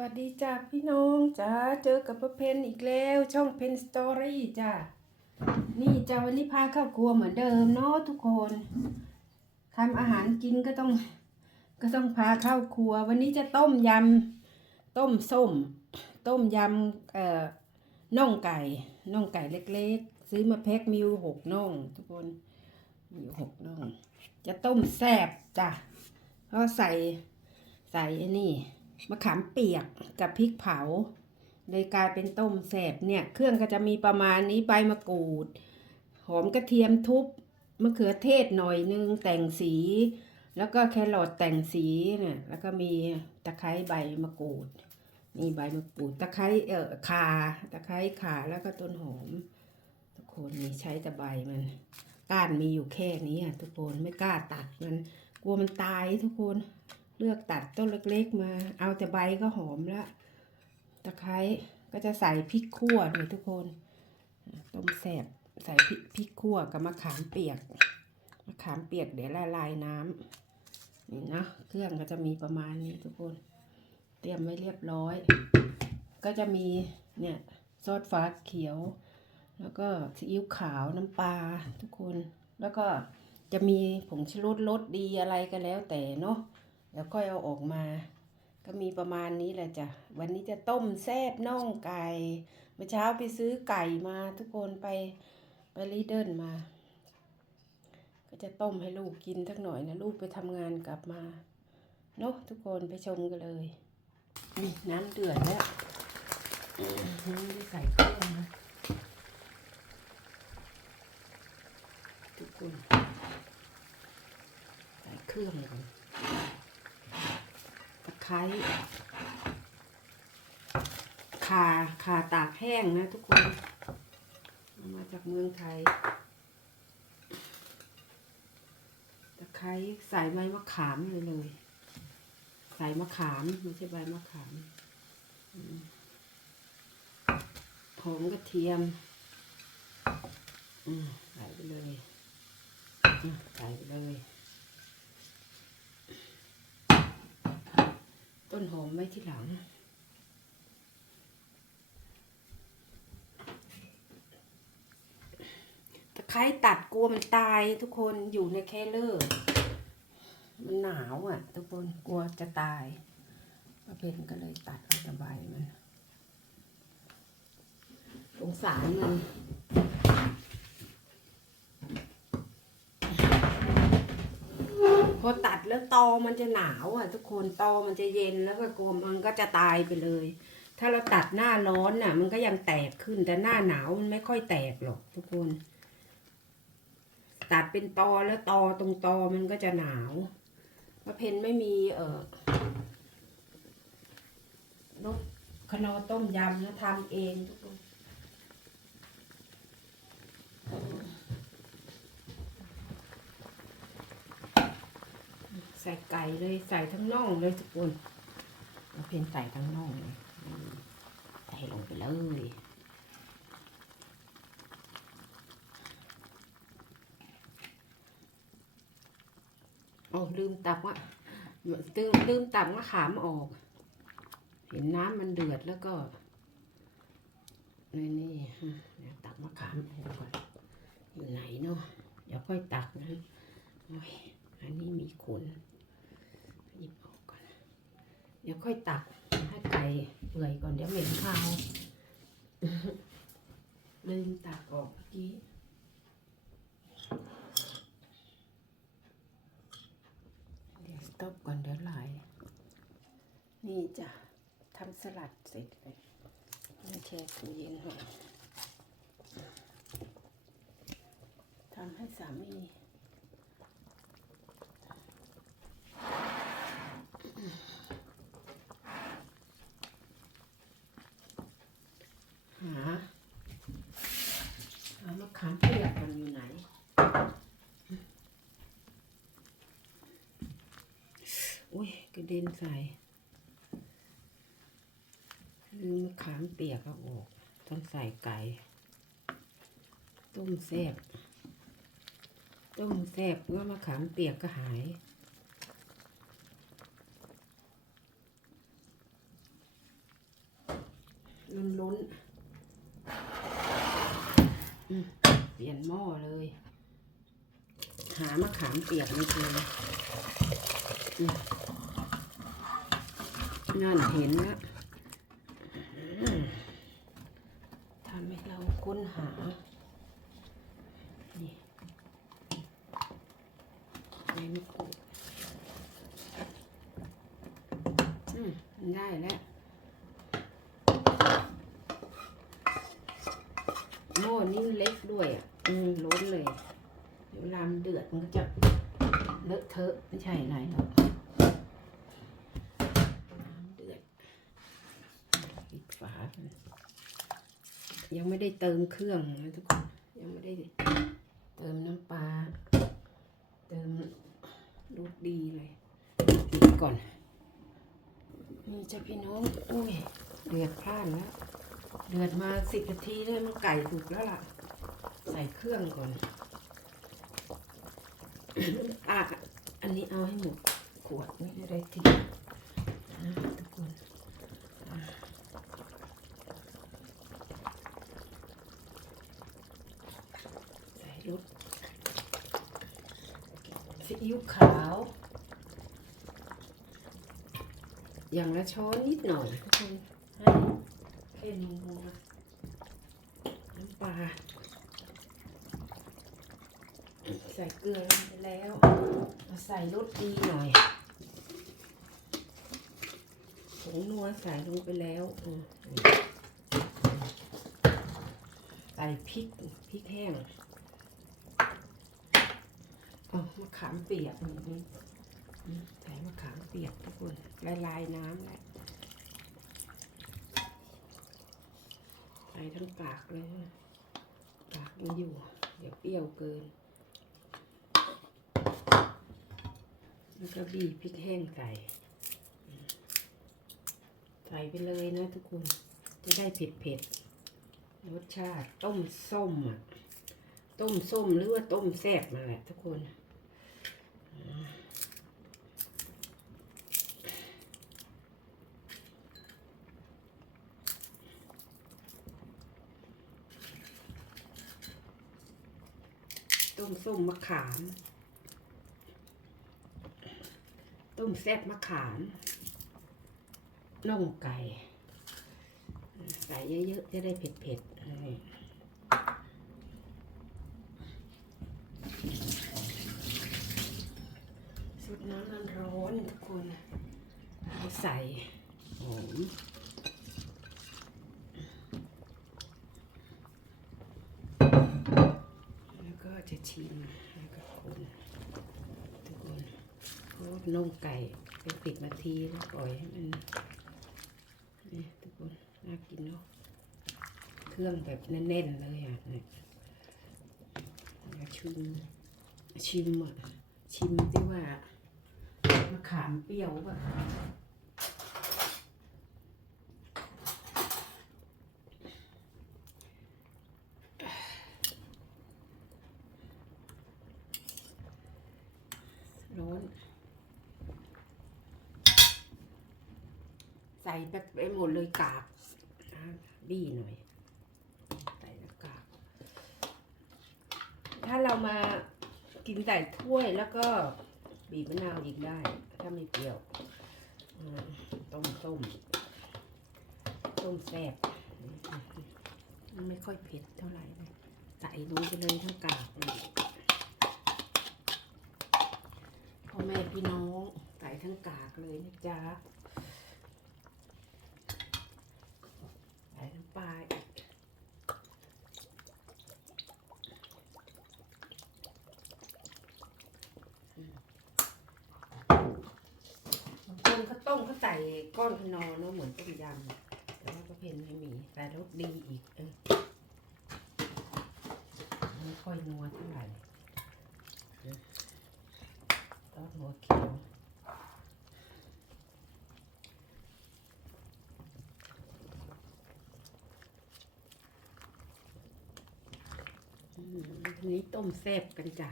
วัสดีจ้าพี่น้องจ้าเจอกับป้าเพนอีกแล้ว ช่องเพนสตอรี่จ้านี่จ้าวันนี้พาเข้าครัวเหมือนเดิมเนาะทุกคนทำอาหารกินก็ต้อง ก็ต้องพาเข้าครัว วันนี้จะต้มยำต้มส้ม ต้มยำเอ่อน่องไก่น่องไก่เล็กๆ ซื้อมาแพ็คมิวหกน่องทุกคนมีอยู่หกน่อง จะต้มแซ่บจ้ะก็ใส่ใส่ไอ้นี่ มะขามเปียกกับพริกเผาเลยกลายเป็นต้มแสบเนี่ย เครื่องก็จะมีประมาณนี้ใบมะกรูด หอมกระเทียมทุบมะเขือเทศหน่อยนึงแต่งสี แล้วก็แครอทแต่งสีเนี่ยแล้วก็มีตะไคร้ใบมะกรูดนี่ใบมะกรูดตะไคร้เอ่อขาตะไคร้ขาแล้วก็ต้นหอม ทุกคนนี่ใช้แต่ใบมันก้านมีอยู่แค่นี้อะทุกคนไม่กล้าตัดมันกลัวมันตายทุกคน เลือกตัดต้นเล็กๆมา เอาแต่ใบก็หอมละตะไคร้ก็จะใส่พริกขั่วด้วยทุกคนต้มแสบใส่พริกพริกขั่วกับมะขามเปียก มะขามเปียกเดี๋ยวละลายน้ำนี่นะเครื่องก็จะมีประมาณนี้ทุกคน เตรียมไว้เรียบร้อย ก็จะมีเนี่ยซอสฟ้าเขียว แล้วก็ซีอิ๊วขาวน้ำปลาทุกคน แล้วก็จะมีผงชูรสรสดีอะไรก็แล้วแต่เนาะ แล้วค่อยเอาออกมา ก็มีประมาณนี้แหละจ้ะ วันนี้จะต้มแซบน่องไก่เมื่อเช้าไปซื้อไก่มาทุกคนไปไปรีเดิลมา ก็จะต้มให้ลูกกินสักหน่อยนะลูกไปทำงานกลับมาเนาะทุกคนไปชมกันเลยนี่น้ำเดือดแล้วอืมยังไม่ใส่เครื่องนะทุกคนใส่เครื่องก่อน ไคร้ขาขาตากแห้งนะทุกคน มาจากเมืองไทย ตะไคร้ใส่ใบมะขามเลยเลย ใส่มะขามไม่ใช่ใบมะขามหอมกระเทียม อืมใส่ไปเลย ใส่ไปเลย ต้นหอมไว้ที่หลัง ตะไคร้ตัดกลัวมันตายทุกคนอยู่ในแคเลอร์ มันหนาวอะ ทุกคนกลัวจะตายป้าเพนก็เลยตัดเอาตะใบมัน สงสารมัน พอตัดแล้วตอมันจะหนาวอะ ทุกคนตอมันจะเย็นแล้วก็กลัวมันก็จะตายไปเลย ถ้าเราตัดหน้าร้อนน่ะ มันก็ยังแตกขึ้นแต่หน้าหนาวมันไม่ค่อยแตกหรอกทุกคน ตัดเป็นตอแล้วตอตรงตอมันก็จะหนาวพระเพนไม่มีเออนกขนอต้มยำนะทำเองทุกคน ใส่ไก่เลยใส่ทั้งน่องเลยทุกคนเราเพียงใส่ทั้งน่องเลยใส่ลงไปเลยโอ้ลืมตักว่าลืมลืมตักมะขามออก เห็นน้ำมันเดือดแล้วก็นี่นี่ตักมะขามออกก่อนอยู่ไหนเนาะเดี๋ยวค่อยตักนะโอ้ยอันนี้มีขน หยิบออกก่อน เดี๋ยวค่อยตักให้ไก่เปื่อยก่อนเดี๋ยวเหม็นข้าวลืมตักออกเมื่อกี้เดี๋ยวสต็อปก่อนเดี๋ยวไหลนี่จ้ะทำสลัดเสร็จเลยนี่แช่ตู้เย็นหน่อยทำให้สามี หาหามะขามเปียกมันอยู่ไหน อุ้ย กระเด็นใส่ลืมมะขามเปียกเอาออกต้องใส่ไก่ ต้มแซ่บต้มแซ่บว่ามะขามเปียกก็หายล้นล้นเปลี่ยนหม้อเลย หามะขามเปียกไม่เจอ นั่นเห็นนะทำให้เราค้นหา นี่ใบมะกรูดอืมได้แล้ว หม้อนี่มันเล็กด้วยอะ อืมล้นเลย เดี๋ยวเวลามนเดือดมันก็จะเลอะเทอะไม่ใช่อะไรหรอกน้ำเดือดปิดฝามัน ยังไม่ได้เติมเครื่องนะทุกคนยังไม่ได้เติมน้ำปลาเติมรสดีเลยปิดก่อน นี่จะพี่น้องอุ้ยเดือดพลานแล้ว เดือดมาสิบนาทีเลยมันไก่สุกแล้วล่ะ ใส่เครื่องก่อนอะอันนี้เอาให้หมดขวดไม่ได้ทิ้งนะทุกคนอะใส่รสซีอิ๊วขาว อย่างละช้อนนิดหน่อยทุกคนให้แค่นัวน้ำปลาใส่เกลือลงไปแล้วมาใส่รสดีหน่อยผงนัวใส่ลงไปแล้วอืมใส่พริกพริกแห้งเอามะขามเปียกนี่นี่อืม ใส่มะขามเปียกทุกคนละลายน้ำแล้วใส่ทั้งกากเลยนะกากยังอยู่ เดี๋ยวเปรี้ยวเกิน แล้วก็บีบพริกแห้งใส่ ใส่ไปเลยนะทุกคน จะได้เผ็ดเผ็ดรสชาติต้มส้มอะ ต้มส้มหรือว่าต้มแซ่บมาแหละทุกคน ต้มส้มมะขาม ต้มแซ่บมะขามน่องไก่ ใส่เยอะๆ จะได้เผ็ดๆนี่สุดน้ำมันร้อนทุกคนเอาใส่หอมแล้วก็จะชิมแล้วก็คนทุกคน เพราะว่า น่องไก่เป็นปิดนาทีแล้วปล่อยให้มันนี่ทุกคนน่ากินเนาะเครื่องแบบแน่นๆเลยอะเนี่ยชิมชิมอะชิมที่ว่ามะขามเปรี้ยวป่ะร้อน ใส่ไปหมดเลยกากนะบี้หน่อยใส่กาก ถ้าเรามากินใส่ถ้วยแล้วก็บีบมะนาวอีกได้ ถ้าไม่เปรี้ยวต้มส้มต้มแซ่บมันไม่ค่อยเผ็ดเท่าไหร่เลยใส่ลงไปเลยทั้งกากเลยพ่อแม่พี่น้องใส่ทั้งกากเลยนะจ๊ะ ใส่น้ำ ปลาอีกอืมบางคนเขาต้มเขาใส่ก้อนขนอเนอะเหมือนต้มยำแต่ว่าก็เพนไม่มีใส่รสดีอีกเออไม่ค่อยนัวเท่าไหร่ซอสหัวเขียว อืมที นี้ต้มแซ่บกันจ้ะ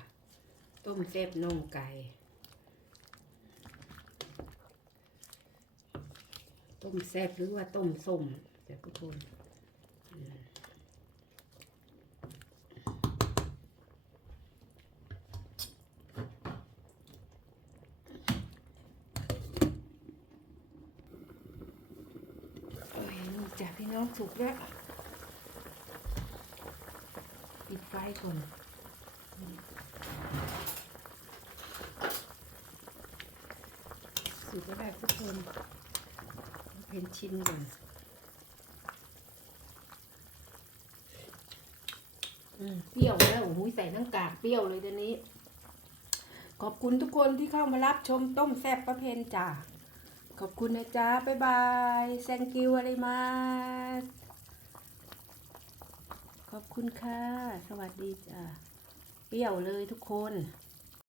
ต้มแซ่บน่องไก่ ต้มแซ่บหรือว่าต้มส้มจ้ะทุกคนโอ้ยมีจ้ะพี่น้องสุกแล้ว ปิดไฟก่อน สุกแล้วแบบทุกคนเป็นชิ้นก่อนเปรี้ยวแล้วโอ้โหใส่ทั้งกากเปรี้ยวเลยเดี๋ยวนี้ ขอบคุณทุกคนที่เข้ามารับชมต้มแซ่บประเพณจ้าขอบคุณนะจ๊ะ บ๊ายบาย thank you อะไรมาขอบคุณค่ะ สวัสดีจ้า เปรี้ยวเลยทุกคน